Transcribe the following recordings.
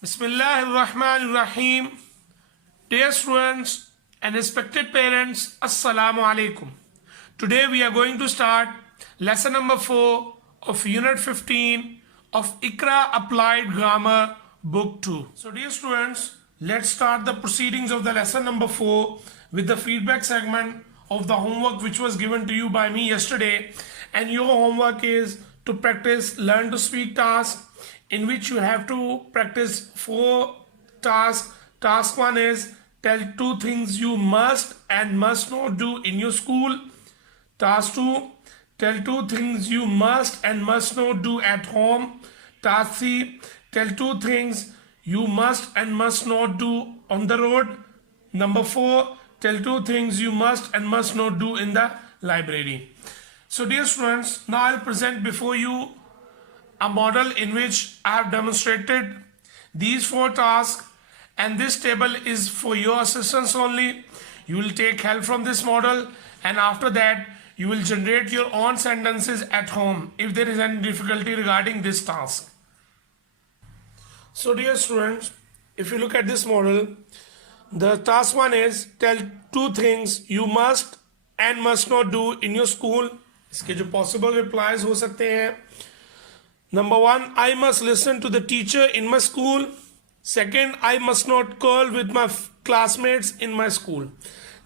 Bismillahirrahmanirrahim. Dear students and respected parents, Assalamu alaikum. Today we are going to start lesson number 4 of Unit 15 of Iqra Applied Grammar Book 2. So dear students, let's start the proceedings of the lesson number 4 with the feedback segment of the homework which was given to you by me yesterday. And your homework is to practice Learn to Speak task, in which you have to practice 4 tasks. Task 1 is tell 2 things you must and must not do in your school. Task 2, tell 2 things you must and must not do at home. Task 3, tell 2 things you must and must not do on the road. Number 4, tell 2 things you must and must not do in the library. So dear students, now I'll present before you a model in which I have demonstrated these 4 tasks, and this table is for your assistance only. You will take help from this model, and after that you will generate your own sentences at home if there is any difficulty regarding this task. So dear students, if you look at this model, the task 1 is tell 2 things you must and must not do in your school. इसके जो possible replies हो सकते हैं. Number 1, I must listen to the teacher in my school. Second, I must not quarrel with my classmates in my school.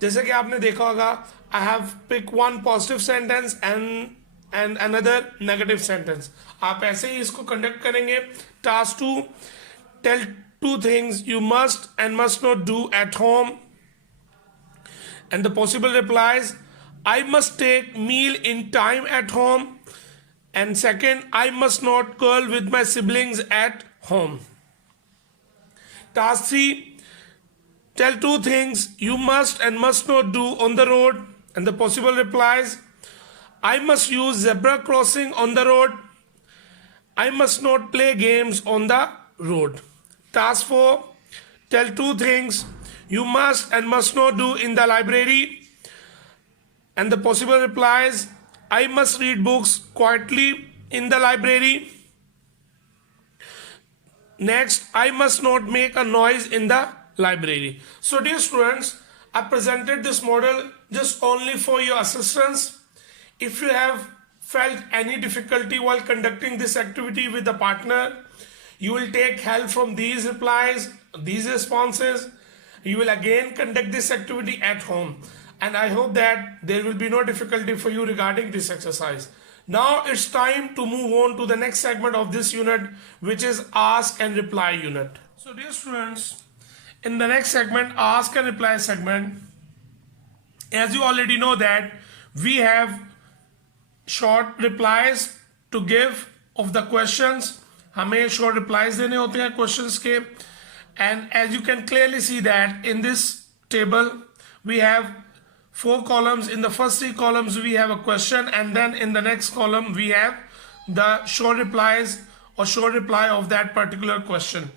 जैसे कि आपने देखा होगा, I have picked one positive sentence and another negative sentence. आप ऐसे ही इसको conduct करेंगे. Task 2, tell 2 things you must and must not do at home. And the possible replies, I must take meal in time at home. And second, I must not quarrel with my siblings at home. Task 3, tell 2 things you must and must not do on the road. And the possible replies, I must use zebra crossing on the road. I must not play games on the road. Task 4, tell 2 things you must and must not do in the library. And the possible replies, I must read books quietly in the library. Next, I must not make a noise in the library. So dear students, I presented this model just only for your assistance. If you have felt any difficulty while conducting this activity with the partner, you will take help from these replies, these responses. You will again conduct this activity at home. And I hope that there will be no difficulty for you regarding this exercise. Now it's time to move on to the next segment of this unit, which is Ask and Reply unit. So dear students, in the next segment, Ask and Reply segment, as you already know that we have short replies to give of the questions. हमें short replies देने होते हैं questions के. And as you can clearly see that in this table, we have 4 columns. In the first 3 columns we have a question, and then in the next column we have the short replies or short reply of that particular question.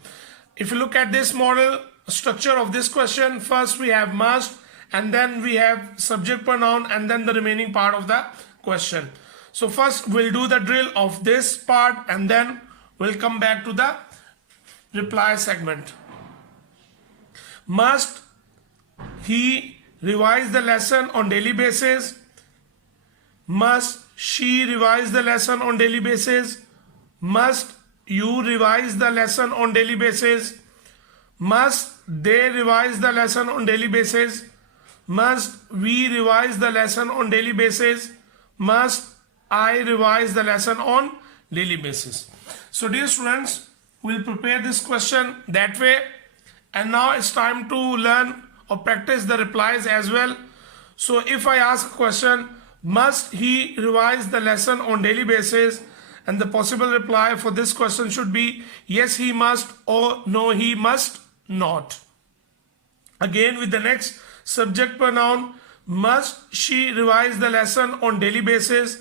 If you look at this model structure of this question, first we have must, and then we have subject pronoun, and then the remaining part of the question. So first we'll do the drill of this part, and then we'll come back to the reply segment. Must he revise the lesson on daily basis? Must she revise the lesson on daily basis? Must you revise the lesson on daily basis? Must they revise the lesson on daily basis? Must we revise the lesson on daily basis? Must I revise the lesson on daily basis? So dear students, we'll prepare this question that way, and now it's time to learn or practice the replies as well. So if I ask a question, must he revise the lesson on daily basis? And the possible reply for this question should be yes he must or no he must not. Again with the next subject pronoun, must she revise the lesson on daily basis?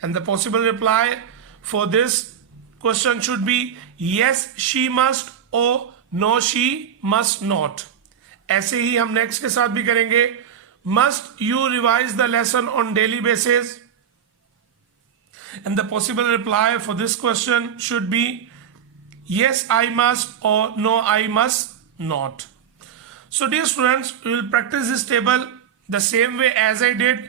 And the possible reply for this question should be yes she must or no she must not. ऐसे ही हम next के साथ भी करेंगे. Must you revise the lesson on daily basis? And the possible reply for this question should be yes I must or no I must not. So dear students, we will practice this table the same way as I did,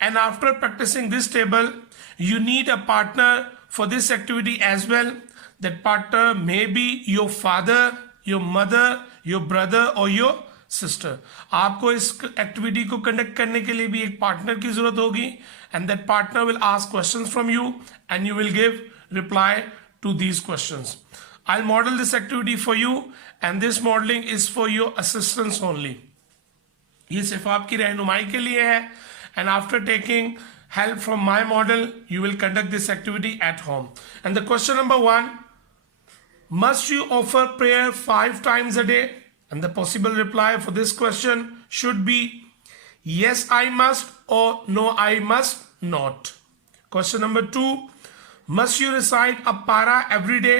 and after practicing this table you need a partner for this activity as well. That partner may be your father, your mother, your brother or your sister. आपको इस activity को conduct करने के लिए भी एक partner की जरूरत होगी, and that partner will ask questions from you and you will give reply to these questions. I'll model this activity for you and this modeling is for your assistance only. ये सिर्फ आपकी रहनुमाई के लिए है, and after taking help from my model you will conduct this activity at home. And the question number 1, must you offer prayer 5 times a day? And the possible reply for this question should be yes I must or no I must not. Question number 2, must you recite a para every day?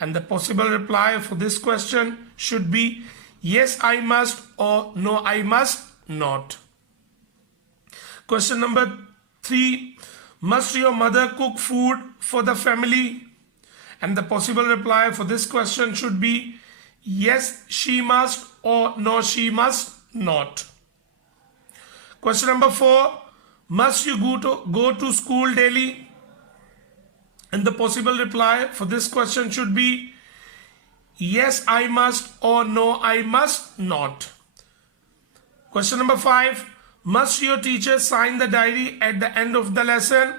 And the possible reply for this question should be yes I must or no I must not. Question number 3, must your mother cook food for the family? And the possible reply for this question should be yes she must or no she must not. Question number 4, must you go to school daily? And the possible reply for this question should be yes I must or no I must not. Question number 5, must your teacher sign the diary at the end of the lesson?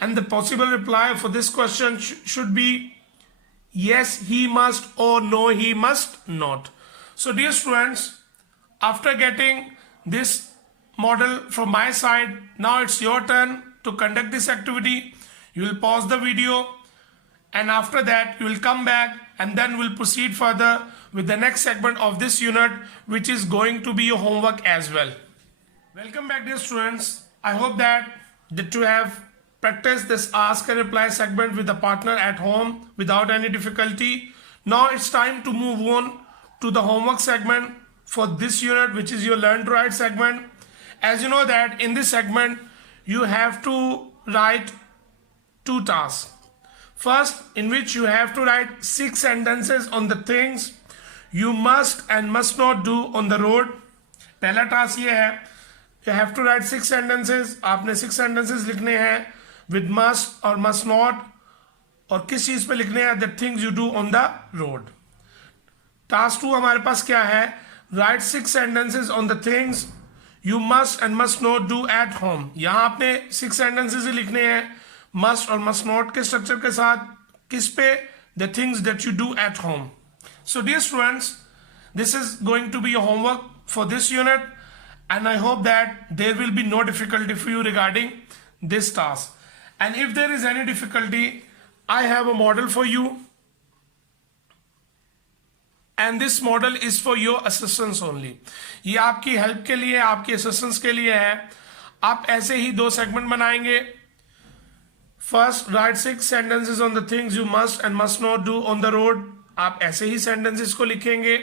And the possible reply for this question should be yes he must or no he must not. So dear students, after getting this model from my side, now it's your turn to conduct this activity. You will pause the video and after that you will come back and then we'll proceed further with the next segment of this unit, which is going to be your homework as well. Welcome back dear students. I hope that you have practiced this ask and reply segment with a partner at home without any difficulty. Now it's time to move on to the homework segment for this unit, which is your learn to write segment. As you know that in this segment you have to write 2 tasks. First, in which you have to write 6 sentences on the things you must and must not do on the road. पहला task ये है, you have to write 6 sentences. आपने 6 sentences लिखने हैं with must or must not, और किस चीज पे लिखने हैं, the things you do on the road. Task 2 हमारे पास क्या है, write 6 sentences on the things you must and must not do at home. यहाँ आपने 6 sentences ही लिखने हैं must और must not के स्ट्रक्चर के साथ. किस पे, the things that you do at home. So dear students, this is going to be your homework for this unit, and I hope that there will be no difficulty for you regarding this task. And if there is any difficulty, I have a model for you, and this model is for your assistance only. ये आपकी help के लिए, आपकी assistance के लिए है. आप ऐसे ही 2 सेगमेंट बनाएंगे. First, right 6 sentences on the things you must and must not do on the road. आप ऐसे ही sentences को लिखेंगे.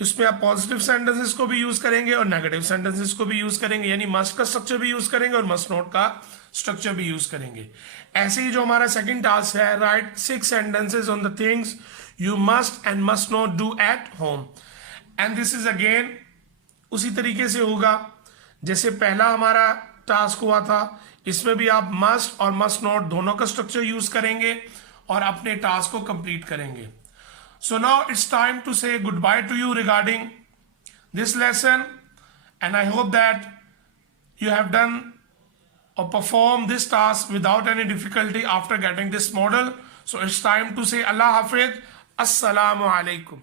इसमें आप पॉजिटिव सेंटेंसेस को भी यूज करेंगे और नेगेटिव सेंटेंसेस को भी यूज करेंगे, यानी मस्ट का स्ट्रक्चर भी यूज करेंगे और मस्ट नॉट का स्ट्रक्चर भी यूज करेंगे. ऐसे ही जो हमारा सेकंड टास्क है, right 6 sentences on the things you must and must not do at home. And this is again उसी तरीके से होगा जैसे पहला हमारा टास्क हुआ था. इसमें भी आप मस्ट और मस्ट नॉट दोनों का स्ट्रक्चर यूज करेंगे और अपने टास्क को कंप्लीट करेंगे. So now it's time to say goodbye to you regarding this lesson, and I hope that you have done or performed this task without any difficulty after getting this model. So it's time to say Allah Hafiz, Assalamu Alaikum.